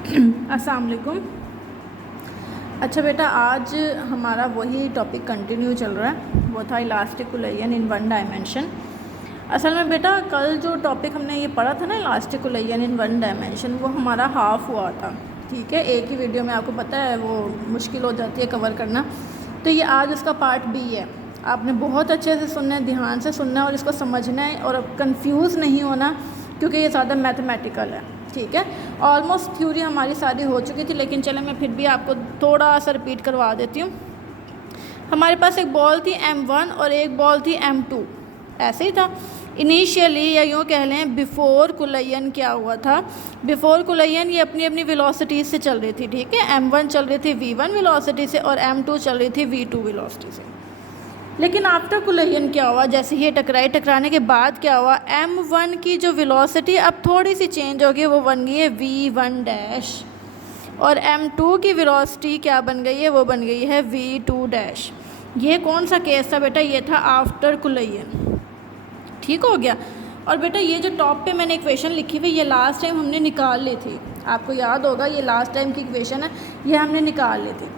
अस्सलाम वालेकुम। अच्छा बेटा, आज हमारा वही टॉपिक कंटिन्यू चल रहा है, वो था इलास्टिक कुलैयन इन वन डायमेंशन। असल में बेटा कल जो टॉपिक हमने ये पढ़ा था ना, इलास्टिक कुलैयन इन वन डायमेंशन, वो हमारा हाफ़ हुआ था। ठीक है, एक ही वीडियो में आपको पता है वो मुश्किल हो जाती है कवर करना, तो ये आज उसका पार्ट बी है। आपने बहुत अच्छे से सुनना है, ध्यान से सुनना है और इसको समझना है और कंफ्यूज नहीं होना, क्योंकि ये ज़्यादा मैथमेटिकल है। ठीक है, ऑलमोस्ट थ्योरी हमारी सारी हो चुकी थी, लेकिन चले मैं फिर भी आपको थोड़ा सा रिपीट करवा देती हूँ। हमारे पास एक बॉल थी M1 और एक बॉल थी M2, ऐसे ही था इनिशियली, या यूँ कह लें बिफ़ोर कुलैयन क्या हुआ था। बिफ़ोर कुलैयन ये अपनी अपनी वेलोसिटी से चल रही थी। ठीक है, M1 चल रही थी V1 वेलोसिटी से और M2 चल रही थी V2 वेलोसिटी से। लेकिन आफ्टर कुलैयन क्या हुआ, जैसे ही टकराई, टकराने के बाद क्या हुआ, M1 की जो वेलोसिटी अब थोड़ी सी चेंज हो गई, वो बन गई है V1 डैश, और M2 की वेलोसिटी क्या बन गई है, वो बन गई है V2 डैश। ये कौन सा केस था बेटा, ये था आफ्टर कुलैयन। ठीक हो गया। और बेटा ये जो टॉप पे मैंने इक्वेशन लिखी हुई, ये लास्ट टाइम हमने निकाल ली थी, आपको याद होगा, ये लास्ट टाइम की इक्वेशन है, ये हमने निकाल ली थी।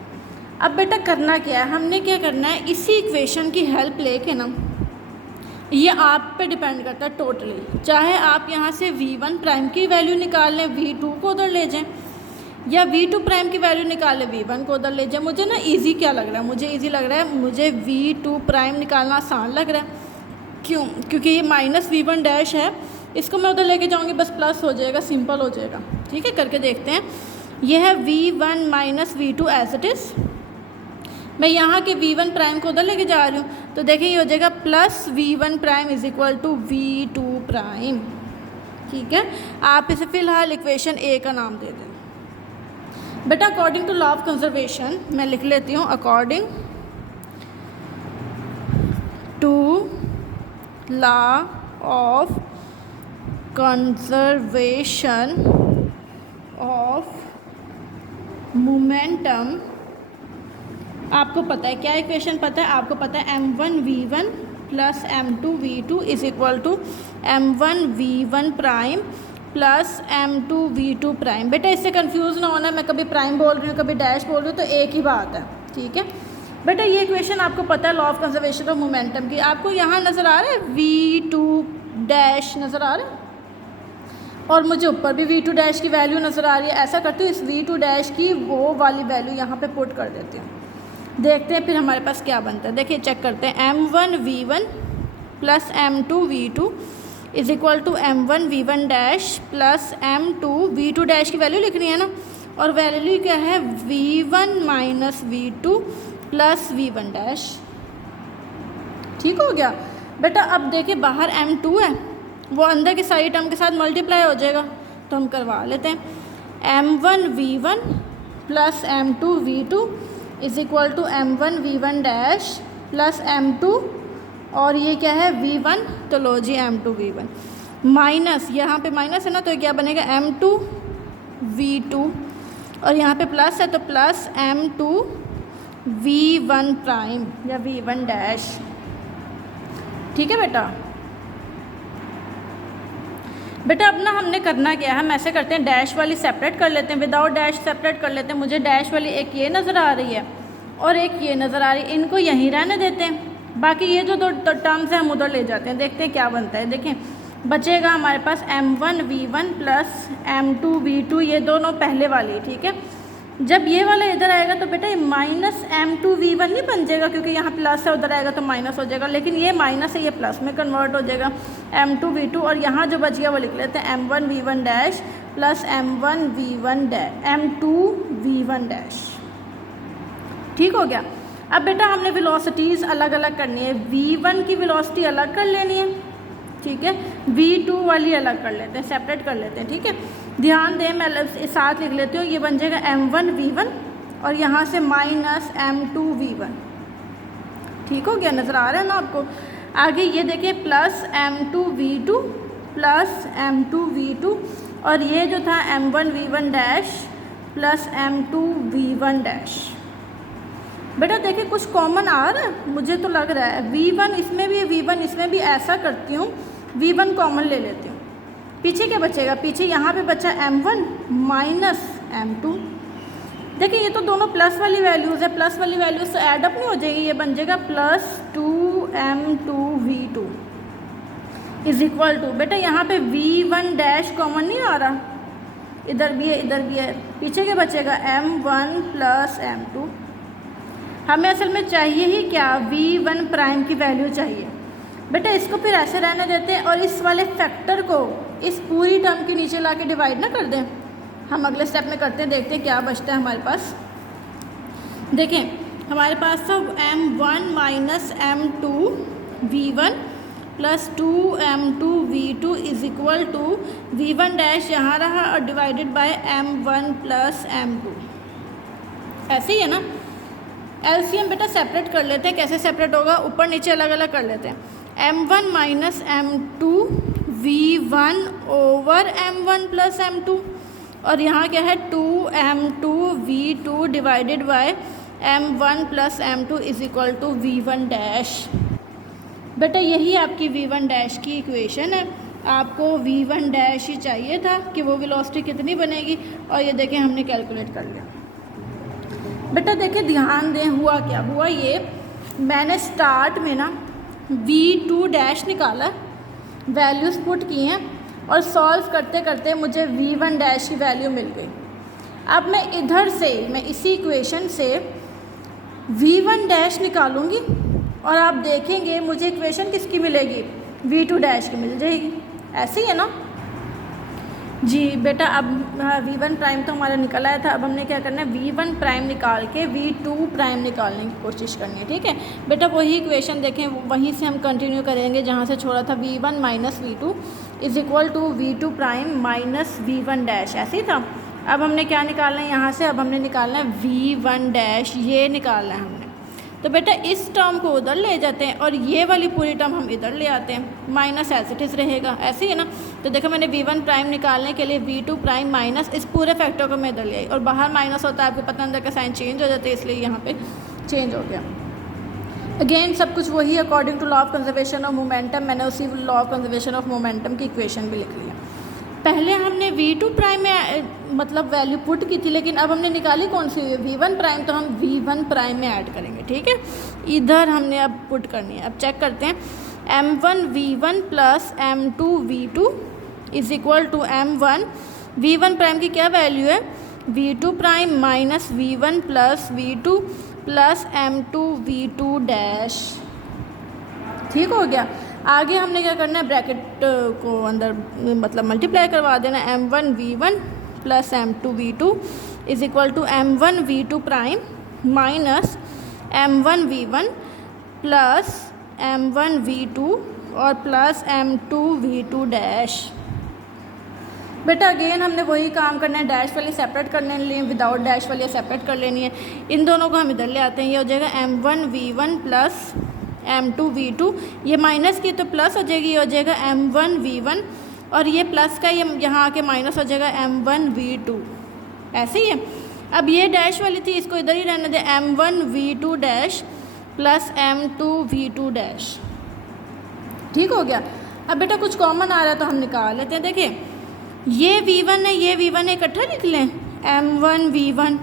अब बेटा करना क्या है, हमने क्या करना है, इसी इक्वेशन की हेल्प लेके ना, ये आप पे डिपेंड करता है टोटली। चाहे आप यहाँ से V1 प्राइम की वैल्यू निकाल लें, V2 को उधर ले जाएं, या V2 प्राइम की वैल्यू निकाल लें, V1 को उधर ले जाएं। मुझे ना इजी क्या लग रहा है, मुझे इजी लग रहा है, मुझे V2 प्राइम निकालना आसान लग रहा है। क्यों? क्योंकि ये माइनस V1 डैश है, इसको मैं उधर लेके जाऊँगी, बस प्लस हो जाएगा, सिंपल हो जाएगा। ठीक है, करके देखते हैं। यह है V1 minus V2 as it is. मैं यहाँ के V1 प्राइम को उधर लेके जा रही हूँ, तो देखिए ये हो जाएगा plus V1 prime is equal to V2 prime. ठीक है, आप इसे फ़िलहाल इक्वेशन ए का नाम दे दें। बेटा according to law of conservation मैं लिख लेती हूँ, according to law of conservation of momentum. आपको पता है क्या इक्वेशन पता है, आपको पता है M1 V1 plus M2 V2 is equal to M1 V1 prime plus M2 V2 prime. बेटा इससे कंफ्यूज ना होना, मैं कभी प्राइम बोल रही हूँ कभी डैश बोल रही हूँ, तो एक ही बात है। ठीक है बेटा, ये इक्वेशन आपको पता है law of conservation of momentum की। आपको यहाँ नज़र आ रहा है V2 डैश नज़र आ रहा है, और मुझे ऊपर भी V2 डैश की वैल्यू नज़र आ रही है। ऐसा करती हूँ, इस V2 डैश की वो वाली वैल्यू यहाँ पे पुट कर देती हूँ, देखते हैं फिर हमारे पास क्या बनता है। देखिए चेक करते हैं, M1 V1 plus M2 V2 is equal to M1 V1 dash plus M2 V2 dash की वैल्यू लिखनी है ना, और वैल्यू क्या है V1 minus V2 plus V1 dash. ठीक हो गया बेटा। अब देखिए बाहर M2 है, वो अंदर की सारी टर्म के साथ मल्टीप्लाई हो जाएगा, तो हम करवा लेते हैं। M1 V1 plus M2 V2 is equal to M1 V1 dash plus M2, और ये क्या है V1, तो लो जी M2 V1 माइनस, यहाँ पे माइनस है ना, तो क्या बनेगा M2 V2, और यहाँ पे प्लस है तो प्लस M2 V1 प्राइम या V1 डैश। ठीक है बेटा। बेटा अब ना हमने करना क्या है, हम ऐसे करते हैं, डैश वाली सेपरेट कर लेते हैं, विदाउट डैश सेपरेट कर लेते हैं। मुझे डैश वाली एक ये नज़र आ रही है और एक ये नज़र आ रही है, इनको यहीं रहने देते हैं, बाकी ये जो दो टर्म्स हैं हम उधर ले जाते हैं, देखते हैं क्या बनता है। देखें बचेगा हमारे पास M1 V1 plus M2 V2, ये दोनों पहले वाली। ठीक है, जब ये वाला इधर आएगा तो बेटा ये माइनस M2 V1 नहीं बन जाएगा, क्योंकि यहाँ प्लस है, उधर आएगा तो माइनस हो जाएगा, लेकिन ये माइनस है, ये प्लस में कन्वर्ट हो जाएगा M2 V2, और यहाँ जो बच गया वो लिख लेते हैं M1 V1 dash plus M1 V1 dash M2 V1 dash. ठीक हो गया। अब बेटा हमने वेलोसिटीज़ अलग अलग करनी है, V1 की वेलोसिटी अलग कर लेनी है, ठीक है, V2 वाली अलग कर लेते हैं, सेपरेट कर लेते हैं। ठीक है, ध्यान दें, मैं साथ लिख लेती हूँ, ये बन जाएगा M1 V1 और यहाँ से माइनस M2 V1। ठीक हो गया, नज़र आ रहा है ना आपको। आगे ये देखिए plus M2 V2 plus M2 V2, और ये जो था M1 V1 dash plus M2 V1 dash. बेटा देखिए कुछ कॉमन आ रहा है, मुझे तो लग रहा है V1 इसमें भी, V1 इसमें भी। ऐसा करती हूँ, V1 कॉमन ले लेती हूँ, पीछे क्या बचेगा, पीछे यहाँ पे बचा M1 माइनस m2। देखिए ये तो दोनों प्लस वाली वैल्यूज़ है, प्लस वाली वैल्यूज़ तो ऐड अप नहीं हो जाएगी, ये बन जाएगा +2m2v2 इज़ इक्वल टू, बेटा यहाँ पे v1 डैश कॉमन नहीं आ रहा, इधर भी है इधर भी है, पीछे क्या बचेगा m1 प्लस m2। हमें असल में चाहिए ही क्या, v1 प्राइम की वैल्यू चाहिए। बेटा इसको फिर ऐसे रहने देते हैं और इस वाले फैक्टर को इस पूरी टर्म के नीचे ला के डिवाइड ना कर दें। हम अगले स्टेप में करते हैं, देखते हैं क्या बचता है हमारे पास। देखें हमारे पास तो m1 minus m2 v1 plus 2m2v2 is equal to v1 dash यहाँ रहा और divided by m1 plus m2। ऐसे ही है ना। एलसीएम बेटा सेपरेट कर लेते हैं, कैसे सेपरेट होगा, ऊपर नीचे अलग अलग कर लेते हैं। m1 minus m2 v1 over m1 plus m2 और यहाँ क्या है 2m2v2 divided by m1 plus m2 is equal to v1 dash. बेटा यही आपकी v1 डैश की इक्वेशन है। आपको v1 डैश ही चाहिए था कि वो वेलोसिटी कितनी बनेगी, और ये देखें हमने कैलकुलेट कर लिया। बेटा देखिए ध्यान दें, हुआ क्या, हुआ ये मैंने स्टार्ट में ना v2 डैश निकाला, वैल्यूज़ पुट की हैं और सॉल्व करते करते मुझे v1 डैश की वैल्यू मिल गई। अब मैं इधर से, मैं इसी इक्वेशन से v1 डैश निकालूंगी और आप देखेंगे मुझे इक्वेशन किसकी मिलेगी, v2 डैश की मिल जाएगी। ऐसे ही है ना जी बेटा। अब v1 प्राइम तो हमारा निकल आया था, अब हमने क्या करना है, v1 प्राइम निकाल के v2 प्राइम निकालने की कोशिश करनी है। ठीक है बेटा, वही इक्वेशन देखें, वहीं से हम कंटिन्यू करेंगे जहाँ से छोड़ा था, v1 minus v2 is equal to v2 prime minus v1 dash. ऐसे ही था। अब हमने क्या निकालना है यहाँ से, अब हमने निकालना है v1 डैश, ये निकालना है हमने। तो बेटा इस टर्म को उधर ले जाते हैं और ये वाली पूरी टर्म हम इधर ले आते हैं, माइनस एज इट इज़ रहेगा। ऐसे ही है ना। तो देखो मैंने v1 प्राइम निकालने के लिए v2 प्राइम माइनस इस पूरे फैक्टर को मैं इधर ले आई, और बाहर माइनस होता है आपको पता, अंदर का साइन चेंज हो जाता है, इसलिए यहाँ पे चेंज हो गया। अगेन सब कुछ वही according to law of conservation of momentum, मैंने उसी law of conservation of momentum की इक्वेशन भी लिख लिया। पहले हमने v2 प्राइम में मतलब वैल्यू पुट की थी, लेकिन अब हमने निकाली कौन सी, v1 प्राइम, तो हम v1 प्राइम में ऐड करेंगे। ठीक है, इधर हमने अब पुट करनी है। अब चेक करते हैं, m1 v1 plus m2 v2 is equal to m1 v1 prime की क्या वैल्यू है, v2 prime minus v1 plus v2 plus m2 v2 dash. ठीक हो गया। आगे हमने क्या करना है, ब्रैकेट को अंदर मतलब मल्टीप्लाई करवा देना, m1 v1 plus m2 v2 is equal to m1 v2 prime minus m1 v1 plus m1 v2 और प्लस m2 v2 डैश। बेटा अगेन हमने वही काम करना है, डैश वाली सेपरेट कर लेनी है, विदाउट डैश वाली सेपरेट कर लेनी है। इन दोनों को हम इधर ले आते हैं, ये हो जाएगा m1 v1 plus m2 v2, ये माइनस की तो प्लस हो जाएगी, ये हो जाएगा m1 v1 और ये प्लस का ये यहाँ आके माइनस हो जाएगा m1 v2। ऐसे ही है। अब ये डैश वाली थी, इसको इधर ही रहने दे, m1 v2 dash plus m2 v2 dash. ठीक हो गया। अब बेटा कुछ कॉमन आ रहा है तो हम निकाल लेते हैं। देखिए ये v1 है, ये v1 है, इकट्ठा लिख लें, m1 v1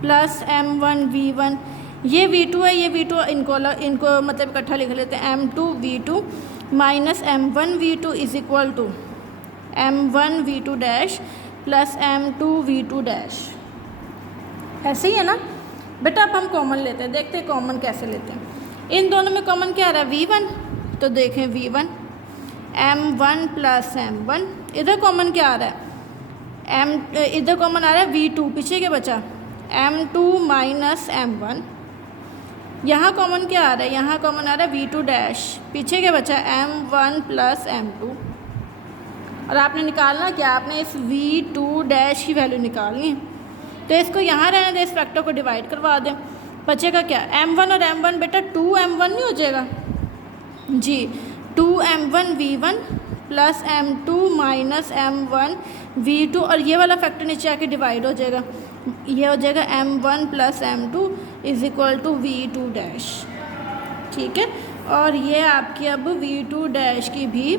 plus m1 v1, ये v2 है, ये v2, इनको मतलब इकट्ठा लिख लेते हैं, m2 v2 minus m1 v2 is equal to m1 v2 dash plus m2 v2 dash. ऐसे ही है ना बेटा। अब हम कॉमन लेते हैं, देखते हैं कॉमन कैसे लेते हैं। इन दोनों में कॉमन क्या आ रहा है, v1, तो देखें v1 m1 प्लस m1, इधर कॉमन क्या आ रहा है, इधर कॉमन आ रहा है v2, पीछे क्या बचा m2 माइनस m1, यहाँ कॉमन क्या आ रहा है, यहाँ कॉमन आ रहा है v2 डैश, पीछे क्या बचा m1 प्लस m2। और आपने निकालना क्या, आपने इस v2 डैश की वैल्यू निकालनी है, तो इसको यहाँ रहने दें, इस फैक्टर को डिवाइड करवा दें, बचेगा क्या m1 और m1, बेटा 2m1 नहीं हो जाएगा जी, 2m1 v1 plus m2 minus m1 v2, और ये वाला फैक्टर नीचे आके डिवाइड हो जाएगा, ये हो जाएगा m1 plus m2 is equal to v2 dash. ठीक है, और ये आपकी अब v2 डैश की भी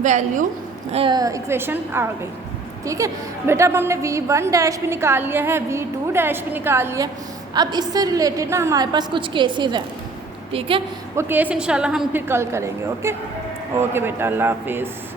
वैल्यू इक्वेशन आ गई। ठीक है बेटा। अब हमने V1 डैश भी निकाल लिया है, V2 डैश भी निकाल लिया। अब इससे रिलेटेड ना हमारे पास कुछ केसेस हैं, ठीक है। वो केस इंशाल्लाह हम फिर कल करेंगे। ओके बेटा, अल्लाह हाफिज़।